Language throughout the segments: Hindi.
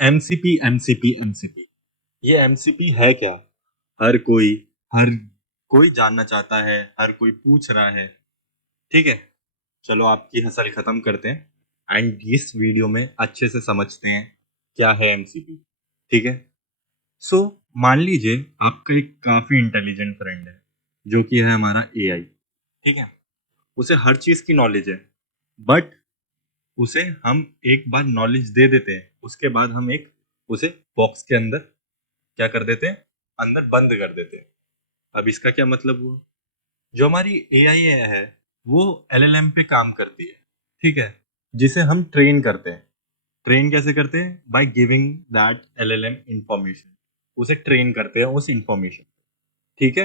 एमसीपी एमसीपी एमसीपी, ये एमसीपी है क्या? हर कोई जानना चाहता है, हर कोई पूछ रहा है। ठीक है, चलो आपकी हसल खत्म करते हैं एंड इस वीडियो में अच्छे से समझते हैं क्या है एमसीपी। ठीक है, सो मान लीजिए आपका एक काफी इंटेलिजेंट फ्रेंड है जो कि है हमारा एआई। ठीक है, उसे हर चीज की नॉलेज है, बट उसे हम एक बार नॉलेज दे देते हैं, उसके बाद हम एक उसे बॉक्स के अंदर क्या कर देते हैं, अंदर बंद कर देते हैं। अब इसका क्या मतलब हुआ? जो हमारी एआई है वो एलएलएम पे काम करती है। ठीक है, जिसे हम ट्रेन करते हैं। ट्रेन कैसे करते हैं? By giving that LLM information. उसे ट्रेन करते हैं उस इंफॉर्मेशन। ठीक है,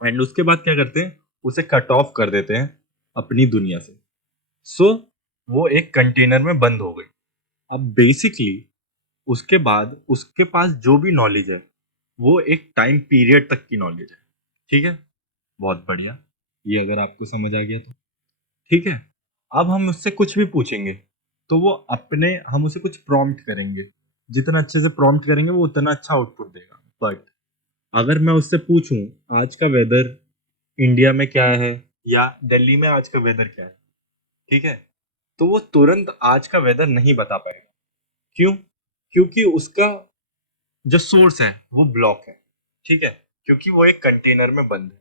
एंड उसके बाद क्या करते हैं, उसे कट ऑफ कर देते हैं अपनी दुनिया से। सो वो एक कंटेनर में बंद हो गई। अब बेसिकली उसके बाद उसके पास जो भी नॉलेज है वो एक टाइम पीरियड तक की नॉलेज है। ठीक है, बहुत बढ़िया, ये अगर आपको समझ आ गया तो ठीक है। अब हम उससे कुछ भी पूछेंगे तो वो अपने हम उसे कुछ प्रॉम्प्ट करेंगे, जितना अच्छे से प्रॉम्प्ट करेंगे वो उतना अच्छा आउटपुट देगा। बट अगर मैं उससे पूछूं आज का वेदर इंडिया में क्या है या दिल्ली में आज का वेदर क्या है, ठीक है, तो वो तुरंत आज का वेदर नहीं बता पाएगा। क्यों? क्योंकि उसका जो सोर्स है वो ब्लॉक है। ठीक है, क्योंकि वो एक कंटेनर में बंद है।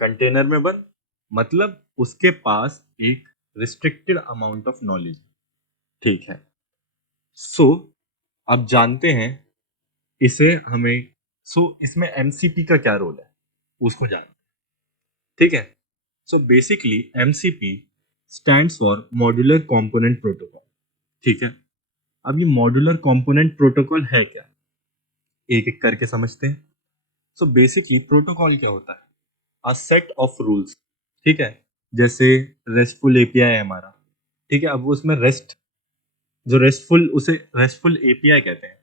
कंटेनर में बंद मतलब उसके पास एक रिस्ट्रिक्टेड अमाउंट ऑफ नॉलेज। ठीक है, सो अब जानते हैं इसे हमें। इसमें एमसीपी का क्या रोल है उसको जानते हैं। ठीक है, so basically MCP stands for modular component protocol. ठीक है, अब ये मॉड्यूलर कंपोनेंट प्रोटोकॉल है क्या, एक एक करके समझते हैं। सो बेसिकली प्रोटोकॉल क्या होता है? A set of rules. ठीक है, जैसे रेस्टफुल एपीआई है हमारा। ठीक है, अब वो उसमें रेस्ट, जो रेस्टफुल, उसे रेस्टफुल एपीआई कहते हैं।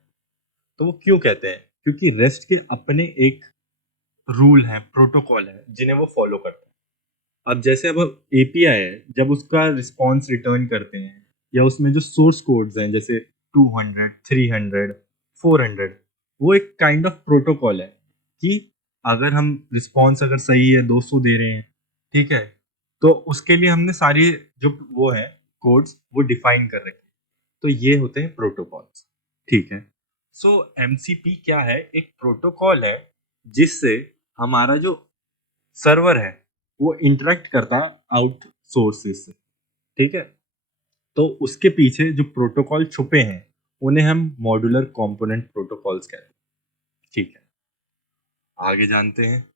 तो वो क्यों कहते हैं? क्योंकि रेस्ट के अपने एक रूल है, प्रोटोकॉल है जिन्हें वो फॉलो करते हैं। अब जैसे अब एपीआई है, जब उसका रिस्पॉन्स रिटर्न करते हैं या उसमें जो सोर्स कोड्स हैं जैसे 200 300 400, वो एक काइंड ऑफ प्रोटोकॉल है कि अगर हम रिस्पॉन्स अगर सही है 200 दे रहे हैं, ठीक है, तो उसके लिए हमने सारी जो वो है कोड्स वो डिफाइन कर रखे हैं। तो ये होते हैं प्रोटोकॉल्स। ठीक है, सो एमसीपी क्या है? एक प्रोटोकॉल है जिससे हमारा जो सर्वर है वो इंटरेक्ट करता है आउट सोर्सेज से। ठीक है, तो उसके पीछे जो प्रोटोकॉल छुपे हैं उन्हें हम मॉड्यूलर कंपोनेंट प्रोटोकॉल्स कहते हैं। ठीक है, आगे जानते हैं।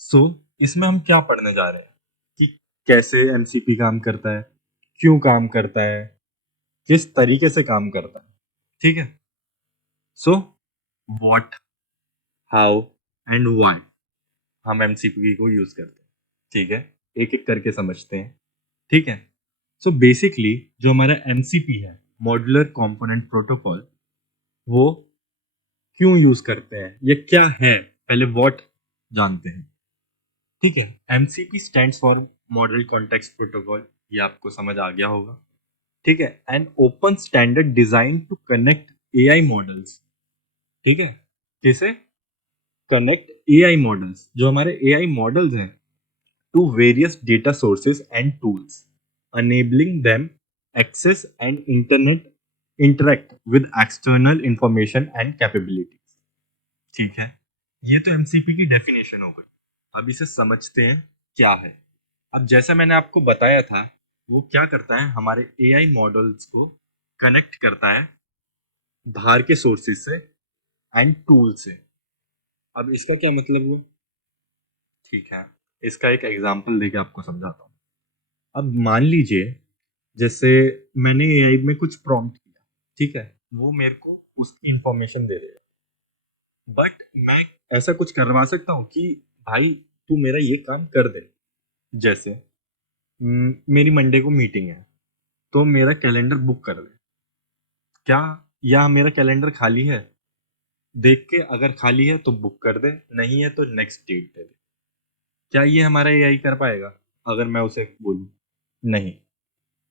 सो इसमें हम क्या पढ़ने जा रहे हैं कि कैसे एमसीपी काम करता है, क्यों काम करता है, किस तरीके से काम करता है। ठीक है, so what, how and why हम एमसीपी को यूज करते हैं। ठीक है, एक एक करके समझते हैं। ठीक है, सो बेसिकली जो हमारा एमसीपी है, मॉड्यूलर कंपोनेंट प्रोटोकॉल, वो क्यों यूज करते हैं, ये क्या है, पहले व्हाट जानते हैं। ठीक है, MCP stands for model context protocol, ये आपको समझ आ गया होगा। ठीक है, an open standard design to connect AI models. ठीक है, किसे? कनेक्ट एआई मॉडल्स, जो हमारे एआई मॉडल्स हैं, to various data sources and tools, enabling them access and internet interact with external information and capabilities. ठीक है, ये तो एमसीपी की डेफिनेशन हो गई। अब इसे समझते हैं क्या है। अब जैसा मैंने आपको बताया था, वो क्या करता है, हमारे एआई मॉडल्स को कनेक्ट करता है बाहर के सोर्सेज से एंड टूल से। अब इसका क्या मतलब हुआ? ठीक है, इसका एक एग्जांपल देके आपको समझाता हूँ। अब मान लीजिए जैसे मैंने एआई में कुछ प्रॉम्प्ट किया, ठीक है, वो मेरे को उसकी इंफॉर्मेशन दे देगा। बट मैं ऐसा कुछ करवा सकता हूँ कि भाई तू मेरा ये काम कर दे। जैसे मेरी मंडे को मीटिंग है, तो मेरा कैलेंडर बुक कर दे क्या, या मेरा कैलेंडर खाली है, देख के अगर खाली है तो बुक कर दे, नहीं है तो नेक्स्ट डेट दे दे। क्या ये हमारा एआई कर पाएगा अगर मैं उसे बोलूँ? नहीं।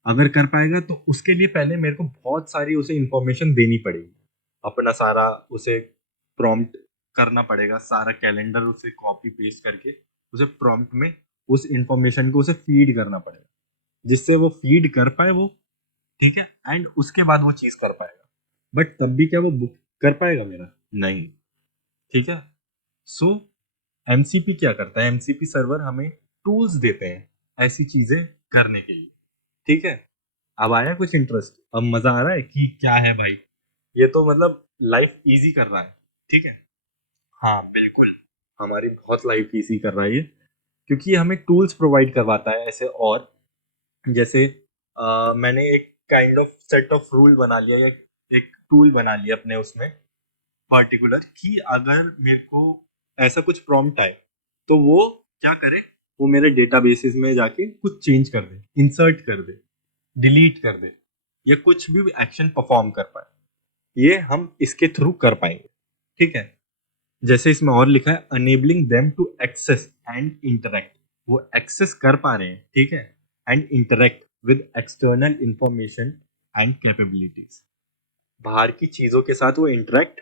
अगर कर पाएगा तो उसके लिए पहले मेरे को बहुत सारी उसे इंफॉर्मेशन देनी पड़ेगी, अपना सारा उसे प्रॉम्प्ट करना पड़ेगा, सारा कैलेंडर उसे कॉपी पेस्ट करके उसे प्रॉम्प्ट में उस इंफॉर्मेशन को उसे फीड करना पड़ेगा, जिससे वो फीड कर पाए वो, ठीक है, एंड उसके बाद वो चीज कर पाएगा। बट तब भी क्या वो बुक कर पाएगा मेरा? नहीं, ठीक है। सो एमसीपी क्या करता है, एमसीपी सर्वर हमें टूल्स देते हैं ऐसी चीजें करने के लिए, ठीक है। अब आया कुछ इंटरेस्ट, अब मजा आ रहा है कि क्या है भाई, ये तो मतलब लाइफ इजी कर रहा है, ठीक है। हाँ बिल्कुल, हमारी बहुत लाइफ इजी कर रहा है ये, क्योंकि ये हमें टूल्स प्रोवाइड करवाता है ऐसे, और जैसे मैंने एक kind of set of rule बना लिया या एक टूल बना लिया अपने उसमें पर्टिकुलर, कि अगर मेरे को ऐसा कुछ प्रॉम्प्ट आए तो वो क्या करे, वो मेरे डेटाबेसेस में जाके कुछ चेंज कर दे, इंसर्ट कर दे, डिलीट कर दे, या कुछ भी एक्शन परफॉर्म कर पाए, ये हम इसके थ्रू कर पाएंगे, ठीक है। जैसे इसमें और लिखा है enabling them to access and interact, वो एक्सेस कर पा रहे हैं, ठीक है, and interact with external information and capabilities, बाहर की चीजों के साथ वो इंटरेक्ट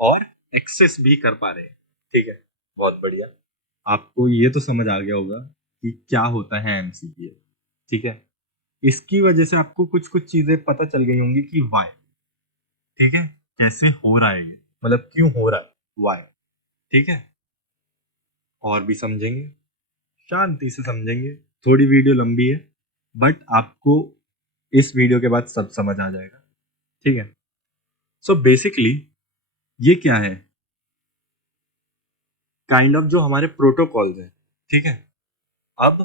और एक्सेस भी कर पा रहे हैं, ठीक है। बहुत बढ़िया, आपको ये तो समझ आ गया होगा कि क्या होता है एमसीपी, ठीक है। इसकी वजह से आपको कुछ कुछ चीजें पता चल गई होंगी कि वाई, ठीक है, कैसे हो रहा है ये, मतलब क्यों हो रहा है, वाई, ठीक है। और भी समझेंगे, शांति से समझेंगे, थोड़ी वीडियो लंबी है, बट आपको इस वीडियो के बाद सब समझ आ जाएगा, ठीक है। सो बेसिकली ये क्या है, काइंड ऑफ जो हमारे प्रोटोकॉल्स हैं, ठीक है। अब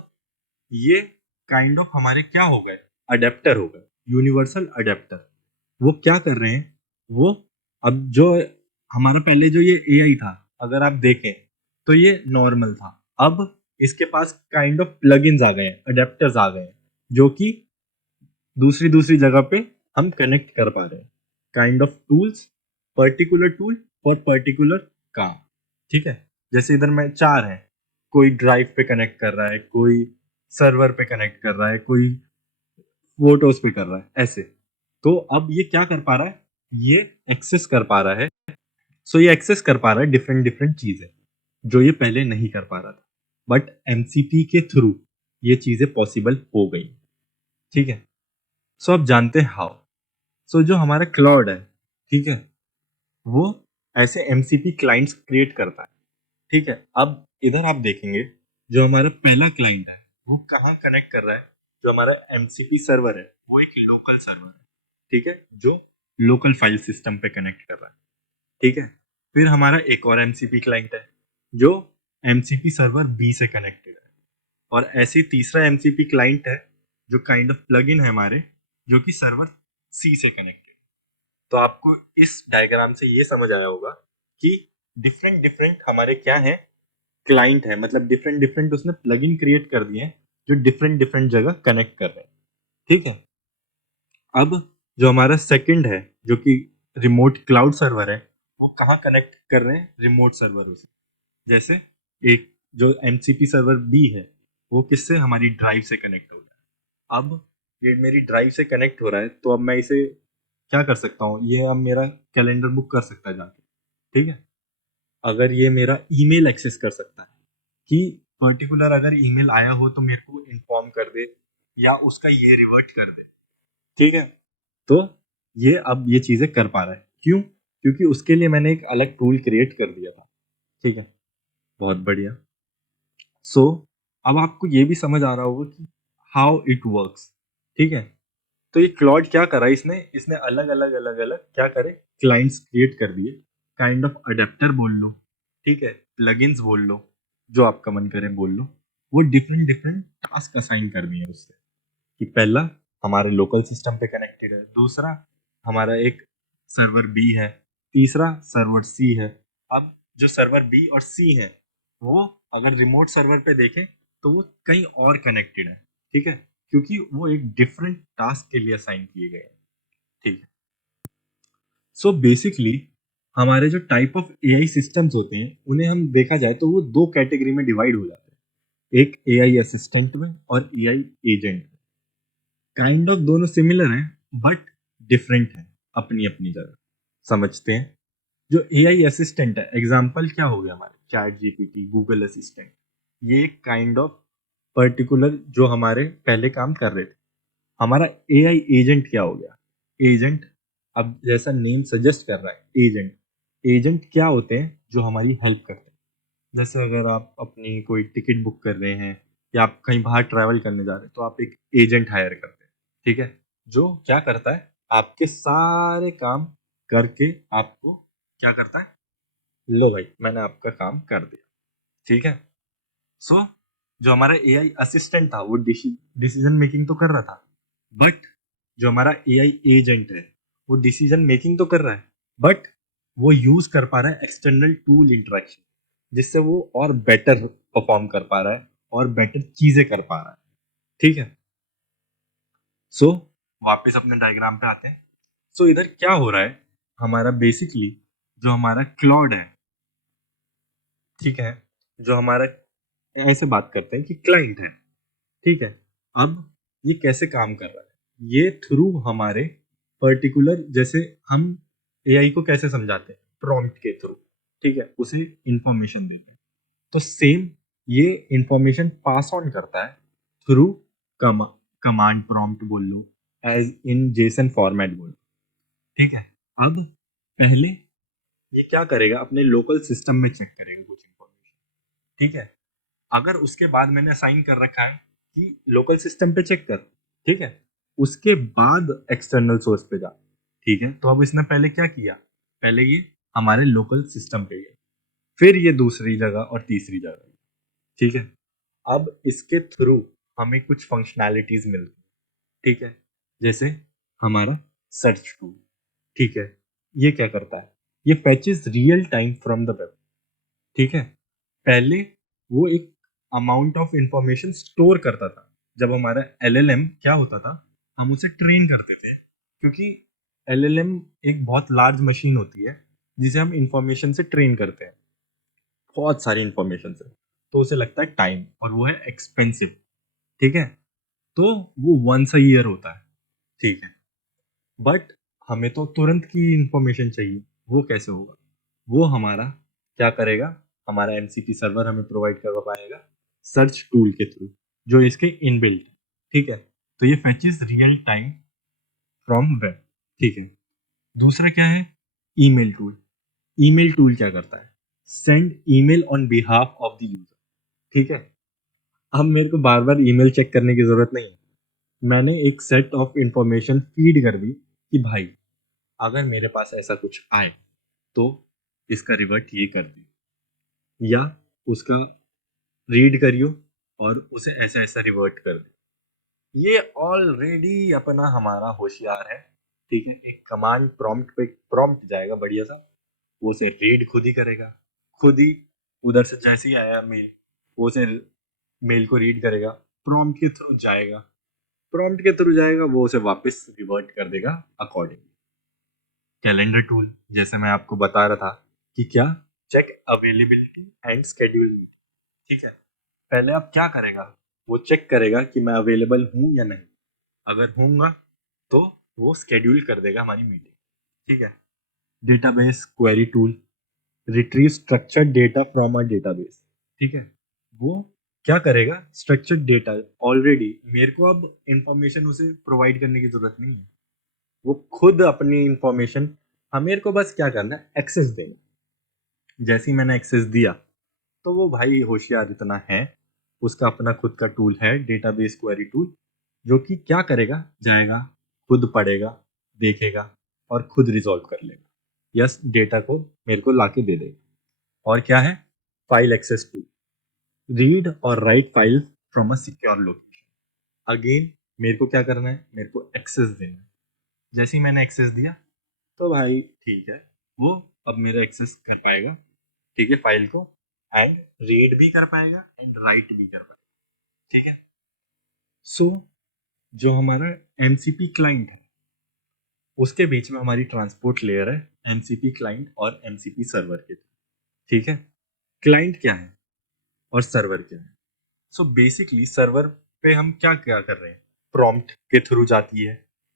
ये काइंड ऑफ हमारे क्या हो गए, अडेप्टर हो गए, यूनिवर्सल अडेप्टर। वो क्या कर रहे हैं, वो अब जो हमारा पहले जो ये एआई था, अगर आप देखें तो ये नॉर्मल था, अब इसके पास काइंड ऑफ प्लगइन्स आ गए हैं, अडेप्टर्स आ गए हैं, जो कि दूसरी दूसरी जगह पे हम कनेक्ट कर पा रहे हैं, kind of tools, particular tool for particular काम, ठीक है। जैसे इधर में चार है, कोई ड्राइव पे कनेक्ट कर रहा है, कोई सर्वर पे कनेक्ट कर रहा है, कोई फोटोज पे कर रहा है, ऐसे। तो अब ये क्या कर पा रहा है, ये एक्सेस कर पा रहा है, सो ये एक्सेस कर पा रहा है डिफरेंट डिफरेंट चीजें जो ये पहले नहीं कर पा रहा था, बट एमसीपी के थ्रू ये चीजें पॉसिबल हो गई, ठीक है। सो अब जानते हैं हाउ। सो जो हमारा क्लाउड है, ठीक है, वो ऐसे एमसीपी क्लाइंट्स क्रिएट करता है, ठीक है। अब इधर आप देखेंगे जो हमारा पहला क्लाइंट है वो कहाँ कनेक्ट कर रहा है, जो हमारा एमसीपी सर्वर है वो एक लोकल सर्वर है, ठीक है, जो लोकल फाइल सिस्टम पे कनेक्ट कर रहा है, ठीक है। फिर हमारा एक और एमसीपी क्लाइंट है जो एमसीपी सर्वर बी से कनेक्टेड है, और ऐसे ही तीसरा एमसीपी क्लाइंट है जो काइंड ऑफ प्लगइन है हमारे, जो कि सर्वर सी से कनेक्टेड। तो आपको इस डायग्राम से ये समझ आया होगा कि डिफरेंट डिफरेंट हमारे क्या है, क्लाइंट है, मतलब डिफरेंट डिफरेंट उसने प्लगइन क्रिएट कर दिए हैं जो डिफरेंट डिफरेंट जगह कनेक्ट कर रहे हैं, ठीक है। अब जो हमारा सेकंड है जो कि रिमोट क्लाउड सर्वर है, वो कहाँ कनेक्ट कर रहे हैं, रिमोट सर्वरों से। जैसे एक जो एमसीपी सर्वर बी है वो किससे, हमारी ड्राइव से कनेक्ट हो रहा है। अब ये मेरी ड्राइव से कनेक्ट हो रहा है तो अब मैं इसे क्या कर सकता हूँ, ये अब मेरा कैलेंडर बुक कर सकता है जाके, ठीक है। अगर ये मेरा ईमेल एक्सेस कर सकता है कि पर्टिकुलर अगर ईमेल आया हो तो मेरे को इन्फॉर्म कर दे या उसका ये रिवर्ट कर दे, ठीक है। तो ये अब ये चीजें कर पा रहा है, क्यों, क्योंकि उसके लिए मैंने एक अलग टूल क्रिएट कर दिया था, ठीक है। बहुत बढ़िया। सो अब आपको ये भी समझ आ रहा होगा कि हाउ इट वर्क्स, ठीक है। तो ये क्लॉड क्या करा, इसने इसने अलग अलग अलग अलग क्या करे, क्लाइंट्स क्रिएट कर दिए, काइंड ऑफ अडेप्टर बोल लो, ठीक है, प्लगइन्स बोल लो, जो आपका मन करे बोल लो। वो डिफरेंट डिफरेंट टास्क असाइन कर दिए उससे, कि पहला हमारे लोकल सिस्टम पे कनेक्टेड है, दूसरा हमारा एक सर्वर बी है, तीसरा सर्वर सी है। अब जो सर्वर बी और सी है वो अगर रिमोट सर्वर पे देखें तो वो कहीं और कनेक्टेड है, ठीक है, क्योंकि वो एक डिफरेंट टास्क के लिए असाइन किए गए हैं, ठीक है। सो बेसिकली हमारे जो टाइप ऑफ एआई सिस्टम्स होते हैं उन्हें हम देखा जाए तो वो दो कैटेगरी में डिवाइड हो जाते हैं, एक एआई असिस्टेंट में और एआई एजेंट में, काइंड ऑफ दोनों सिमिलर हैं बट डिफरेंट है अपनी अपनी जगह। समझते हैं। जो एआई असिस्टेंट है, एग्जाम्पल क्या हो गया हमारे चैट जीपीटी, गूगल असिस्टेंट, ये काइंड ऑफ पर्टिकुलर जो हमारे पहले काम कर रहे थे। हमारा एआई एजेंट क्या हो गया? एजेंट, अब जैसा नेम सजेस्ट कर रहा है एजेंट, एजेंट क्या होते हैं? जो हमारी हेल्प करते हैं। जैसे अगर आप अपनी कोई टिकट बुक कर रहे हैं या आप कहीं बाहर ट्रैवल करने जा रहे हैं तो आप एक एजेंट हायर करते हैं, ठीक है, जो क्या करता है, आपके सारे काम करके आपको क्या करता है, लो भाई मैंने आपका काम कर दिया, ठीक है। सो जो हमारा एआई असिस्टेंट था वो डिसीजन मेकिंग तो कर रहा था, बट जो हमारा एआई एजेंट है वो डिसीजन मेकिंग तो कर रहा है, बट वो यूज कर पा रहा है एक्सटर्नल टूल इंटरेक्शन, जिससे वो और बेटर परफॉर्म कर पा रहा है और बेटर चीजें कर पा रहा है, ठीक है। सो वापस अपने डायग्राम पे आते हैं। सो इधर क्या हो रहा है, हमारा बेसिकली जो हमारा क्लॉड है, ठीक है, जो हमारा, ऐसे बात करते हैं कि क्लाइंट है, ठीक है। अब ये कैसे काम कर रहा है? ये थ्रू हमारे पर्टिकुलर, जैसे हम एआई को कैसे समझाते हैं, प्रॉम्प्ट के थ्रू, ठीक है, उसे इंफॉर्मेशन देते हैं। तो सेम ये इंफॉर्मेशन पास ऑन करता है थ्रू कमांड प्रॉम्प्ट बोल लो, एज इन जेसन फॉर्मेट बोल लो, ठीक है। अब पहले ये क्या करेगा, अपने लोकल सिस्टम में चेक करेगा कुछ इंफॉर्मेशन, ठीक है। अगर उसके बाद मैंने असाइन कर रखा है कि लोकल सिस्टम पे चेक कर, ठीक है, उसके बाद एक्सटर्नल सोर्स पे जा, ठीक है। तो अब इसने पहले क्या किया, पहले ये हमारे लोकल सिस्टम पे गया, फिर ये दूसरी जगह और तीसरी जगह, ठीक है। अब इसके थ्रू हमें कुछ फंक्शनैलिटीज मिलती, ठीक है, जैसे हमारा सर्च टूल, ठीक है, ये क्या करता है, ये fetches real time from the web, ठीक है। पहले वो एक अमाउंट ऑफ इंफॉर्मेशन स्टोर करता था, जब हमारा एलएलएम क्या होता था, हम उसे ट्रेन करते थे, क्योंकि एलएलएम एक बहुत लार्ज मशीन होती है जिसे हम इंफॉर्मेशन से ट्रेन करते हैं, बहुत सारी इंफॉर्मेशन से, तो उसे लगता है टाइम और वो है एक्सपेंसिव, ठीक है। तो वो वंस अ ईयर होता है, ठीक है। बट हमें तो तुरंत की इंफॉर्मेशन चाहिए, वो कैसे होगा? वो हमारा क्या करेगा, हमारा एमसीपी सर्वर हमें प्रोवाइड करवा पाएगा सर्च टूल के थ्रू, जो इसके इनबिल्ट, ठीक है। तो ये fetches real time from web, ठीक है। दूसरा क्या है, ईमेल टूल। ईमेल टूल क्या करता है, send email on behalf of the user, ठीक है। अब मेरे को बार बार ईमेल चेक करने की जरूरत नहीं है, मैंने एक सेट ऑफ इंफॉर्मेशन फीड कर दी कि भाई अगर मेरे पास ऐसा कुछ आए तो इसका रिवर्ट ये कर दियो, या उसका रीड करियो और उसे ऐसा ऐसा रिवर्ट कर दे। ये ऑलरेडी अपना हमारा होशियार है, ठीक है। एक कमांड प्रॉम्प्ट पे प्रॉम्प्ट जाएगा बढ़िया सा, वो उसे रीड खुद ही करेगा, खुद ही उधर से जैसे ही आया मेल, वो उसे मेल को रीड करेगा, प्रॉम्प्ट के थ्रू जाएगा, प्रॉम्प्ट के थ्रू जाएगा, वो उसे वापस रिवर्ट कर देगा अकॉर्डिंगली। कैलेंडर टूल, जैसे मैं आपको बता रहा था कि क्या, चेक अवेलेबिलिटी एंड स्केड्यूल, ठीक है। पहले आप क्या करेगा, वो चेक करेगा कि मैं अवेलेबल हूं या नहीं, अगर हूंगा तो वो स्केड्यूल कर देगा हमारी मीटिंग, ठीक है। Database query tool, retrieve structured data from a database, ठीक है। वो क्या करेगा, स्ट्रक्चर्ड डेटा ऑलरेडी मेरे को अब इंफॉर्मेशन उसे प्रोवाइड करने की जरूरत नहीं है, वो खुद अपनी इंफॉर्मेशन, हमें मेरे को बस क्या करना है, एक्सेस देना। जैसे ही मैंने एक्सेस दिया तो वो भाई होशियार इतना है, उसका अपना खुद का टूल है डेटाबेस क्वेरी टूल, जो कि क्या करेगा, जाएगा, खुद पढ़ेगा, देखेगा और खुद रिजॉल्व कर लेगा, यस डेटा को मेरे को लाके दे देगा। और क्या है, फाइल एक्सेस टूल, रीड और write file from a secure location. Again मेरे को क्या करना है, मेरे को एक्सेस देना है। जैसे ही मैंने एक्सेस दिया तो भाई ठीक है, वो अब मेरा एक्सेस कर पाएगा, ठीक है, फाइल को, एंड रीड भी कर पाएगा एंड राइट भी कर पाएगा, ठीक है। सो जो हमारा एमसीपी क्लाइंट है, उसके बीच में हमारी ट्रांसपोर्ट लेयर है एमसीपी क्लाइंट और एमसीपी सर्वर के, ठीक है। क्लाइंट क्या है और सर्वर क्या है? सो बेसिकली सर्वर पे हम क्या क्या कर रहे हैं, प्रॉम्प्ट के थ्रू जाती है,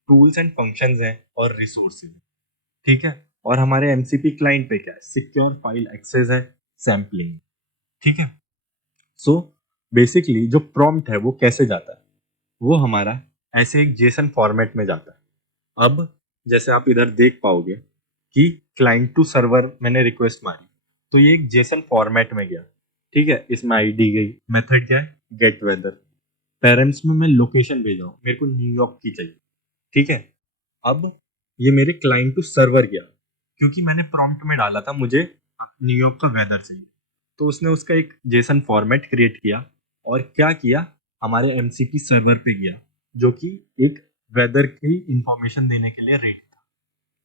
टूल्स एंड फंक्शंस हैं और रिसोर्सेज, ठीक है। और हमारे एमसीपी क्लाइंट पे क्या है, सिक्योर फाइल एक्सेस है, सैम्पलिंग, ठीक है। सो बेसिकली जो प्रॉम्प्ट है वो कैसे जाता है, वो हमारा ऐसे एक जेसन फॉर्मेट में जाता है। अब जैसे आप इधर देख पाओगे कि क्लाइंट टू सर्वर मैंने रिक्वेस्ट मारी, तो ये एक जेसन फॉर्मेट में गया, ठीक है। इसमें आईडी गई, मेथड क्या है, गेट वेदर, पेरेंट्स में मैं लोकेशन भेजा हूँ, मेरे को न्यूयॉर्क की चाहिए, ठीक है। अब ये मेरे क्लाइंट टू सर्वर गया, क्योंकि मैंने प्रॉम्प्ट में डाला था मुझे न्यूयॉर्क का वेदर चाहिए, तो उसने उसका एक जेसन फॉर्मेट क्रिएट किया और क्या किया, हमारे एमसीपी सर्वर पे गया, जो कि एक वेदर की इंफॉर्मेशन देने के लिए रेडी था,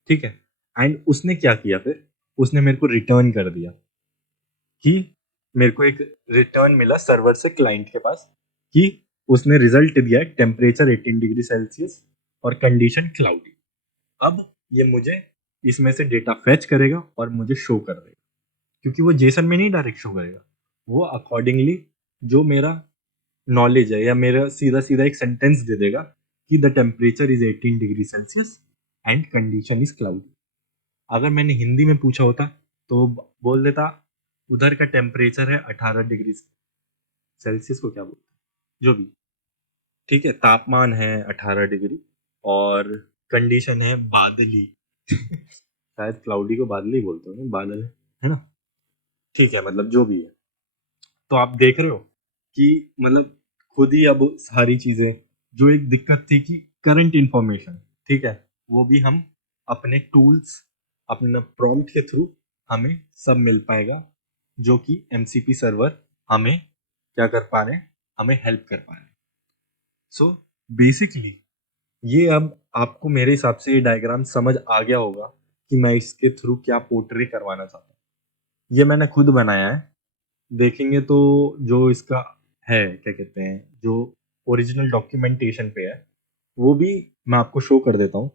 ठीक है। एंड उसने क्या किया, फिर उसने मेरे को रिटर्न कर दिया कि मेरे को एक रिटर्न मिला सर्वर से क्लाइंट के पास कि उसने रिजल्ट दिया टेम्परेचर 18 डिग्री सेल्सियस और कंडीशन क्लाउडी। अब ये मुझे इसमें से डेटा फेच करेगा और मुझे शो कर देगा, क्योंकि वो जेसन में नहीं डायरेक्ट शो करेगा, वो अकॉर्डिंगली जो मेरा नॉलेज है या मेरा सीधा सीधा एक सेंटेंस दे देगा कि the temperature is 18 degree Celsius and condition is cloudy. अगर मैंने हिंदी में पूछा होता तो बोल देता उधर का टेम्परेचर है 18 डिग्री सेल्सियस को क्या बोलते हैं, जो भी, ठीक है, तापमान है 18 डिग्री और कंडीशन है बादली शायद क्लाउडी को बादल ही बोलते हो, बादल है ना, ठीक है, मतलब जो भी है। तो आप देख रहे हो कि मतलब खुद ही अब सारी चीजें, जो एक दिक्कत थी कि करंट इंफॉर्मेशन, ठीक है, वो भी हम अपने टूल्स, अपने प्रॉम्प्ट के थ्रू हमें सब मिल पाएगा, जो कि एमसीपी सर्वर हमें क्या कर पा रहे हैं, हमें हेल्प कर पा रहे हैं। सो बेसिकली ये अब आपको मेरे हिसाब से ये डायग्राम समझ आ गया होगा कि मैं इसके थ्रू क्या पोर्ट्रे करवाना चाहता हूँ। ये मैंने खुद बनाया है, देखेंगे तो जो इसका है क्या कहते हैं, जो ओरिजिनल डॉक्यूमेंटेशन पे है वो भी मैं आपको शो कर देता हूँ,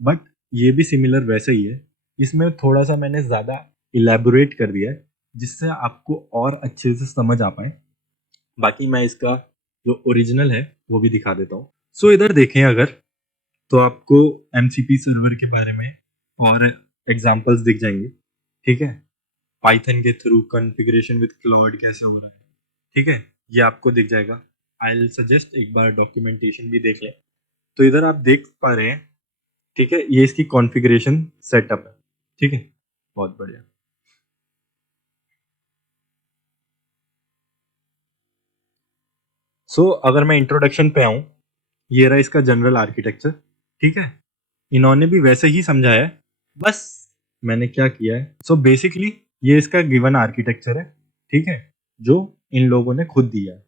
बट ये भी सिमिलर वैसे ही है, इसमें थोड़ा सा मैंने ज़्यादा इलेबोरेट कर दिया है जिससे आपको और अच्छे से समझ आ पाए। बाकी मैं इसका जो ओरिजिनल है वो भी दिखा देता हूँ। सो इधर देखें अगर, तो आपको एमसीपी सर्वर के बारे में और एग्जांपल्स दिख जाएंगे, ठीक है। पाइथन के थ्रू कॉन्फ़िगरेशन विद क्लाउड कैसे हो रहा है, ठीक है, ये आपको दिख जाएगा। आई विल सजेस्ट एक बार डॉक्यूमेंटेशन भी देख लें। तो इधर आप देख पा रहे हैं, ठीक है, ये इसकी कॉन्फ़िगरेशन सेटअप है, ठीक है, बहुत बढ़िया। सो अगर मैं इंट्रोडक्शन पे आऊँ, ये रहा इसका जनरल आर्किटेक्चर, ठीक है, इन्होंने भी वैसे ही समझाया है, बस मैंने क्या किया है, सो बेसिकली ये इसका गिवन आर्किटेक्चर है, ठीक है, जो इन लोगों ने खुद दिया है,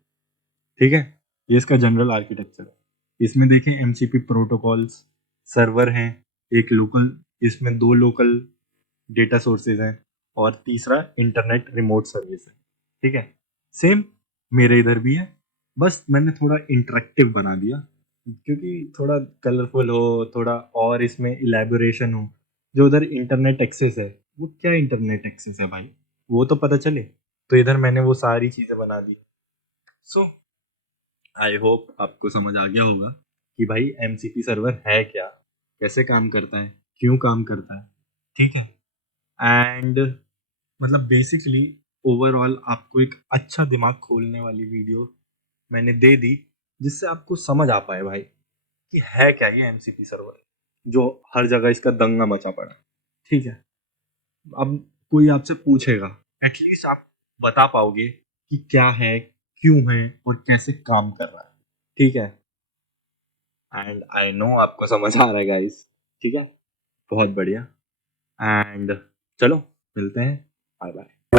ठीक है। ये इसका जनरल आर्किटेक्चर है। इसमें देखें एमसीपी प्रोटोकॉल्स, सर्वर हैं, एक लोकल, इसमें दो लोकल डेटा सोर्सेज हैं और तीसरा इंटरनेट रिमोट सर्विस है, ठीक है। सेम मेरे इधर भी है, बस मैंने थोड़ा इंटरेक्टिव बना दिया क्योंकि थोड़ा कलरफुल हो, थोड़ा और इसमें इलेबोरेशन हो। जो उधर इंटरनेट एक्सेस है, वो क्या इंटरनेट एक्सेस है भाई, वो तो पता चले, तो इधर मैंने वो सारी चीज़ें बना दी। सो आई होप आपको समझ आ गया होगा कि भाई एमसीपी सर्वर है क्या, कैसे काम करता है, क्यों काम करता है, ठीक है। एंड मतलब बेसिकली ओवरऑल आपको एक अच्छा दिमाग खोलने वाली वीडियो मैंने दे दी, जिससे आपको समझ आ पाए भाई कि है क्या ये एमसीपी सर्वर, जो हर जगह इसका दंगा मचा पड़ा है, ठीक है। अब कोई आपसे पूछेगा, एटलीस्ट आप बता पाओगे कि क्या है, क्यों है और कैसे काम कर रहा है, ठीक है। एंड आई नो आपको समझ आ रहा है गाइस, ठीक है, बहुत बढ़िया। एंड चलो मिलते हैं, बाय बाय।